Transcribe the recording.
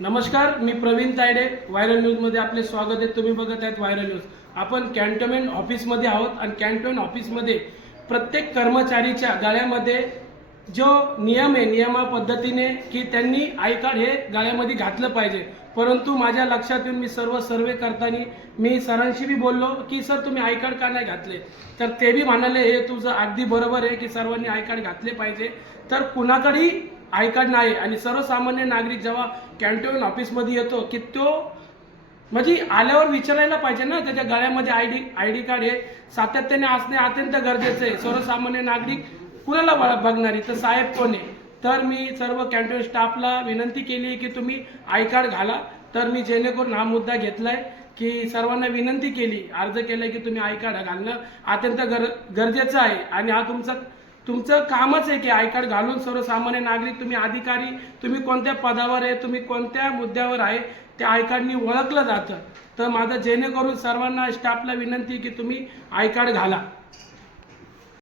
नमस्कार, मी प्रवीण तायडे. व्हायरल न्यूजमध्ये आपले स्वागत आहे. तुम्ही बघत आहेत व्हायरल न्यूज. आपण कॅन्टोन्मेंट ऑफिसमध्ये आहोत आणि कॅन्टोन्मेंट ऑफिसमध्ये प्रत्येक कर्मचारीच्या गळ्यामध्ये जो नियम आहे, नियमा पद्धतीने की त्यांनी आय कार्ड हे गळ्यामध्ये घातलं पाहिजे. परंतु माझ्या लक्षात येऊन मी सर्वे करताना मी सरांशी बी बोललो की सर तुम्ही आय कार्ड का नाही घातले, तर ते बी म्हणाले हे तुझं अगदी बरोबर आहे की सर्वांनी आय कार्ड घातले पाहिजे. तर कुणाकडेही आय कार्ड नाही आणि सर्वसामान्य नागरिक जेव्हा कॅन्टोन्मेंट ऑफिसमध्ये येतो की तो म्हणजे आल्यावर विचारायला पाहिजे ना, त्याच्या गळ्यामध्ये आय डी कार्ड हे सातत्याने असणे अत्यंत गरजेचं आहे. सर्वसामान्य नागरिक कुणाला बघणारी, तर साहेब कोण आहे. तर मी सर्व कॅन्टोन्मेंट स्टाफला विनंती केली आहे की तुम्ही आय कार्ड घाला. तर मी जेणेकरून हा मुद्दा घेतलाय की सर्वांना विनंती केली, अर्ज केलाय की तुम्ही आय कार्ड घालणं अत्यंत गरजेचं आहे. आणि हा तुमचं कामच आहे की आय कार्ड घालून सर्वसामान्य नागरिक, तुम्ही अधिकारी, तुम्ही कोणत्या पदावर आहे, तुम्ही कोणत्या मुद्द्यावर आहे, त्या आय कार्डनी ओळखलं जातं. तर माझं जेणेकरून सर्वांना स्टाफला विनंती की तुम्ही आय कार्ड घाला.